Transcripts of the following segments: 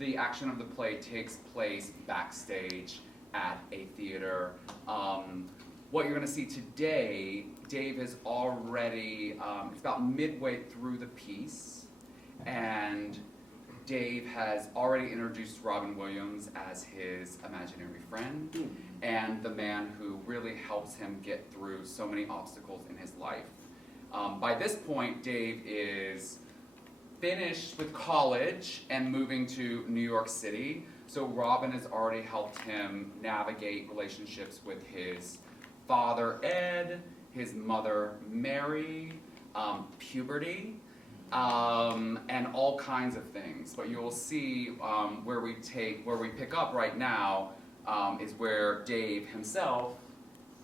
the action of the play takes place backstage at a theater. What you're going to see today, Dave is already, it's about midway through the piece, and Dave has already introduced Robin Williams as his imaginary friend and the man who really helps him get through so many obstacles in his life. By this point, Dave is finished with college and moving to New York City, so Robin has already helped him navigate relationships with his father, Ed, his mother, Mary, puberty, and all kinds of things. But you'll see where we pick up right now is where Dave himself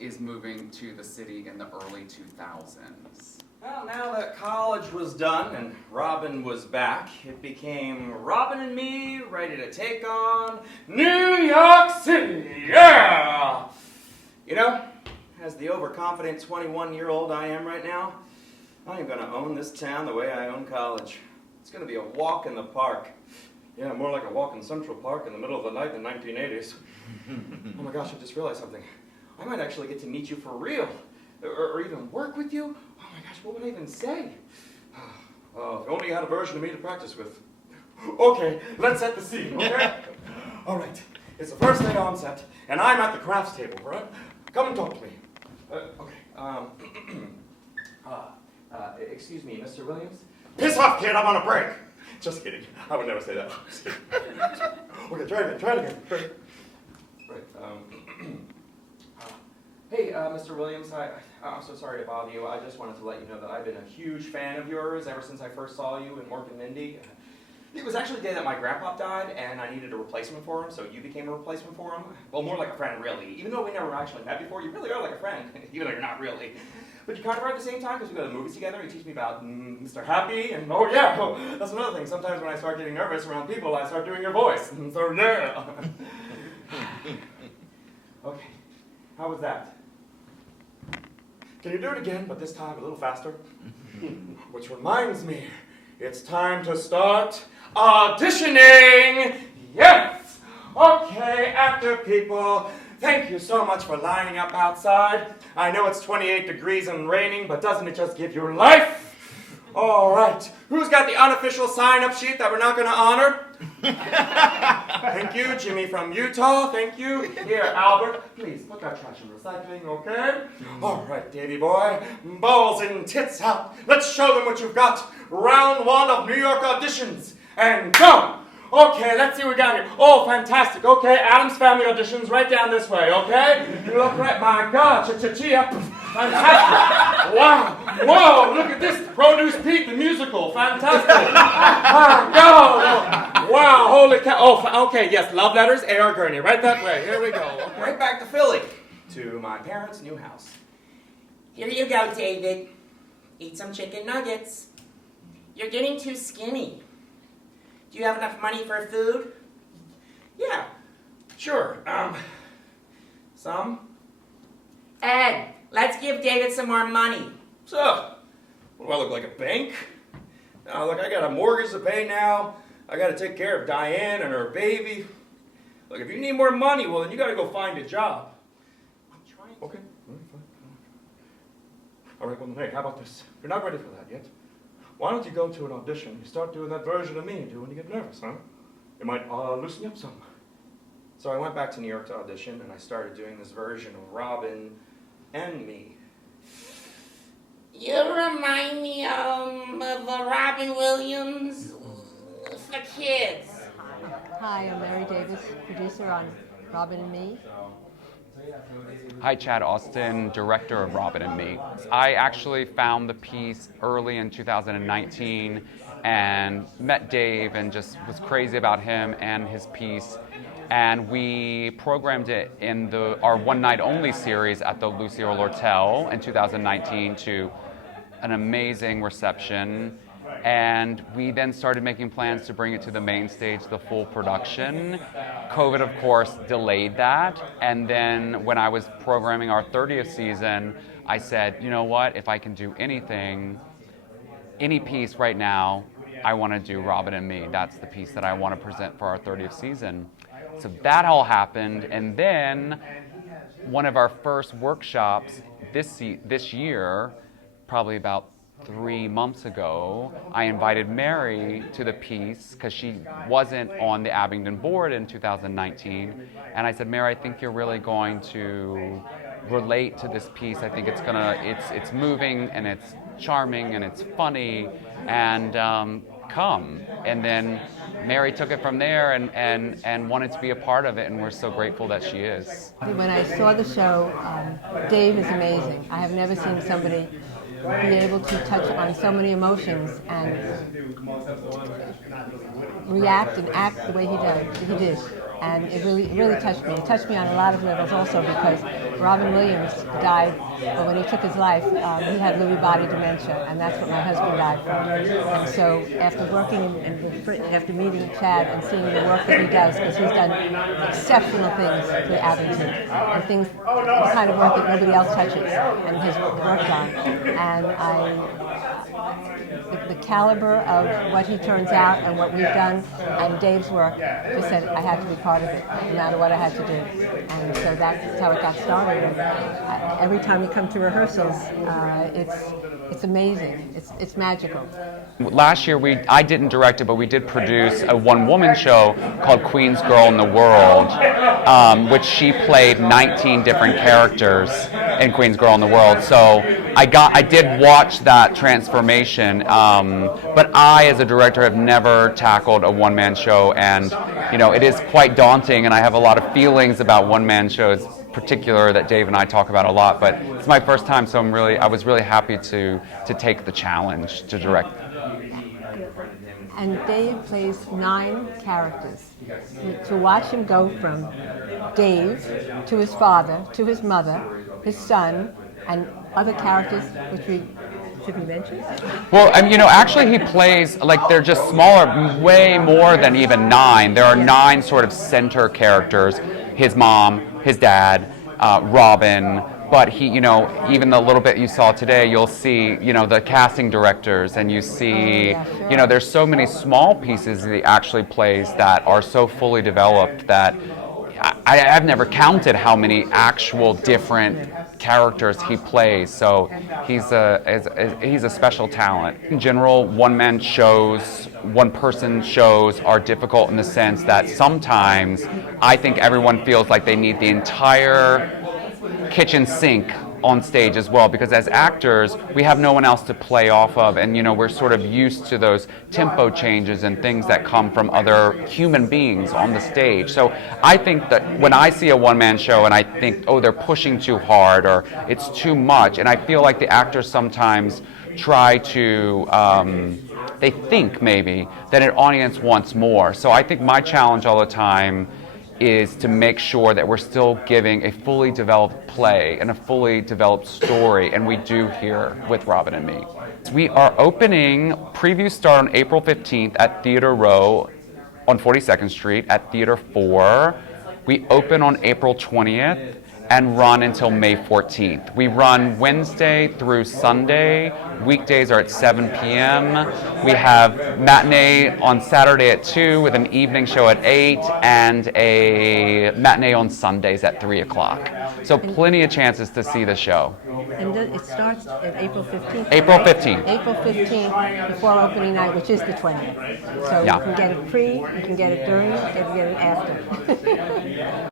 is moving to the city in the early 2000s. Well, now that college was done and Robin was back, it became Robin and me ready to take on New York City, yeah! You know, as the overconfident 21-year-old I am right now, I am going to own this town the way I own college. It's going to be a walk in the park. Yeah, more like a walk in Central Park in the middle of the night in the 1980s. Oh my gosh, I just realized something. I might actually get to meet you for real, or even work with you. Oh my gosh, what would I even say? Oh, if only you had a version of me to practice with. Okay, let's set the scene, okay? All right, it's the first day on set, and I'm at the crafts table, right? Come and talk to me. Excuse me, Mr. Williams? Piss off, kid, I'm on a break! Just kidding, I would never say that. Okay, try it again. Right, hey, Mr. Williams, I'm so sorry to bother you. I just wanted to let you know that I've been a huge fan of yours ever since I first saw you in Mork and Mindy. It was actually the day that my grandpa died, and I needed a replacement for him, so you became a replacement for him. Well, more like a friend, really. Even though we never actually met before, you really are like a friend, even though you're not really. But you kind of are at the same time, because we go to movies together, you teach me about Mr. Happy, and oh yeah, that's another thing. Sometimes when I start getting nervous around people, I start doing your voice. So yeah. Okay, how was that? Can you do it again, but this time a little faster? Which reminds me, it's time to start auditioning! Yes! Okay, actor people, thank you so much for lining up outside. I know it's 28 degrees and raining, but doesn't it just give you life? All right, who's got the unofficial sign-up sheet that we're not going to honor? Thank you, Jimmy from Utah, thank you. Here, Albert, please put that trash in recycling, okay? All right, Davey boy, balls in, tits out. Let's show them what you've got. Round one of New York auditions, and go! Okay, let's see what we got here. Oh, fantastic. Okay, Addams Family auditions right down this way, okay? You look right, my God, cha-cha-chia. Fantastic. Wow. Whoa, look at this. Produce Pete, the musical. Fantastic. My God. Wow, holy cow. Oh, okay, yes, love letters, A.R. Gurney. Right that way. Here we go. Okay. Right back to Philly, to my parents' new house. Here you go, David. Eat some chicken nuggets. You're getting too skinny. Do you have enough money for food? Yeah, sure. Some? Ed, let's give David some more money. So, what do I look like, a bank? No, look, I got a mortgage to pay now. I got to take care of Diane and her baby. Look, if you need more money, well, then you got to go find a job. I'm trying. Okay, fine. All right, well, hey, how about this? You're not ready for that yet. Why don't you go to an audition and start doing that version of me you do when you get nervous, huh? It might loosen you up some. So I went back to New York to audition, and I started doing this version of Robin and me. You remind me of Robin Williams for kids. Hi, I'm Mary Davis, producer on Robin and Me. Hi, Chad Austin, director of Robin and Me. I actually found the piece early in 2019 and met Dave and just was crazy about him and his piece. And we programmed it in our One Night Only series at the Lucille Lortel in 2019 to an amazing reception. And we then started making plans to bring it to the main stage, the full production. COVID, of course, delayed that. And then when I was programming our 30th season, I said, you know what, if I can do anything, any piece right now, I want to do Robin and Me. That's the piece that I want to present for our 30th season. So that all happened, and then one of our first workshops this year, probably about 3 months ago, I invited Mary to the piece because she wasn't on the Abingdon board in 2019, and I said, Mary, I think you're really going to relate to this piece. I think it's moving and it's charming and it's funny, and come. And then Mary took it from there and wanted to be a part of it, and we're so grateful that she is. When I saw the show, Dave is amazing. I have never seen somebody be able to touch on so many emotions and react and act the way he did. And it really touched me. It touched me on a lot of levels also because Robin Williams died, but when he took his life, he had Lewy body dementia, and that's what my husband died from. And so after working after meeting Chad and seeing the work that he does, because he's done exceptional things with Abington, and things, the kind of work that nobody else touches and has worked on. And the caliber of what he turns out and what we've done and Dave's work, just said I had to be part of it, no matter what I had to do. And so that's how it got started. And every time we come to rehearsals, it's amazing. It's magical. Last year, I didn't direct it, but we did produce a one-woman show called Queen's Girl in the World, which she played 19 different characters in Queen's Girl in the World. So I did watch that transformation, but I, as a director, have never tackled a one-man show, and it is quite daunting, and I have a lot of feelings about one-man shows, particular that Dave and I talk about a lot. But it's my first time, so I was really happy to take the challenge to direct. And Dave plays 9 characters. To watch him go from Dave to his father, to his mother, his son, and other characters, which should we mention? Well, actually he plays, they're just smaller, way more than even 9. There are 9 sort of center characters. His mom, his dad, Robin, but he, even the little bit you saw today, you'll see, the casting directors, and you see, there's so many small pieces that he actually plays that are so fully developed that I've never counted how many actual different characters he plays. So he's a special talent. In general, one-man shows, one-person shows are difficult in the sense that sometimes I think everyone feels like they need the entire kitchen sink on stage as well, because as actors we have no one else to play off of, and we're sort of used to those tempo changes and things that come from other human beings on the stage. So I think that when I see a one-man show and I think, oh, they're pushing too hard or it's too much, and I feel like the actors sometimes try to they think maybe that an audience wants more. So I think my challenge all the time is to make sure that we're still giving a fully developed play and a fully developed story, and we do here with Robin and Me. We are opening, previews start on April 15th at Theater Row on 42nd Street at Theater 4. We open on April 20th and run until May 14th. We run Wednesday through Sunday. Weekdays are at 7 p.m. We have matinee on Saturday at 2 with an evening show at 8 and a matinee on Sundays at 3 o'clock. So plenty of chances to see the show. And it starts at April 15th. April 15th. April 15th before opening night, which is the 20th. So Yeah. you can get it pre, you can get it during, you can get it after.